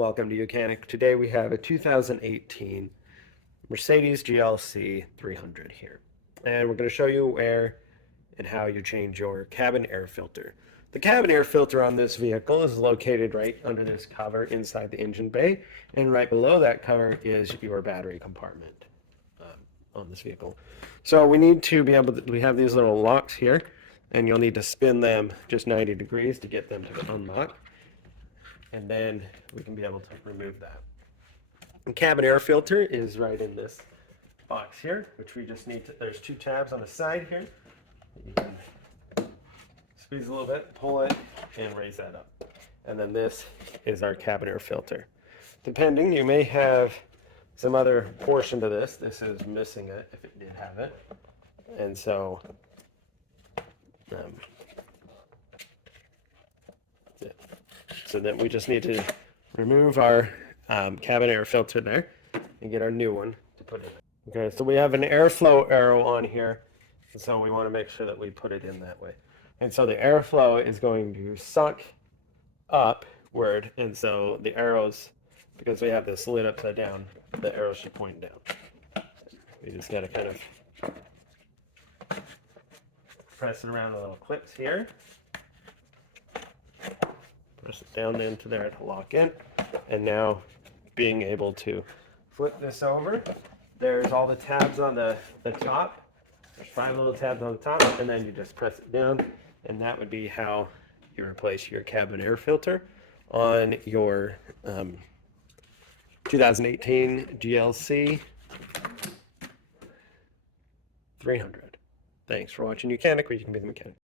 Welcome to YOUCANIC. Today we have a 2018 Mercedes GLC 300 here. And we're going to show you where and how you change your cabin air filter. The cabin air filter on this vehicle is located right under this cover inside the engine bay. And right below that cover is your battery compartment on this vehicle. So we need to be able to, we have these little locks here, and you'll need to spin them just 90 degrees to get them to unlock. And then we can be able to remove that. The cabin air filter is right in this box here, which we just need to, there's two tabs on the side here. You can squeeze a little bit, pull it, and raise that up. And then this is our cabin air filter. Depending, you may have some other portion to this. This is missing it if it did have it. And so, So then we just need to remove our cabin air filter there and get our new one to put in. Okay, so we have an airflow arrow on here, and so we want to make sure that we put it in that way. And so the airflow is going to suck upward, and so the arrows, because we have this lid upside down, the arrows should point down. We just got to kind of press it around the little clips here. Press it down into there to lock in, and now being able to flip this over, there's all the tabs on the top. There's 5 little tabs on the top, and then you just press it down, and that would be how you replace your cabin air filter on your 2018 GLC 300. Thanks for watching YOUCANIC, where you can be the mechanic.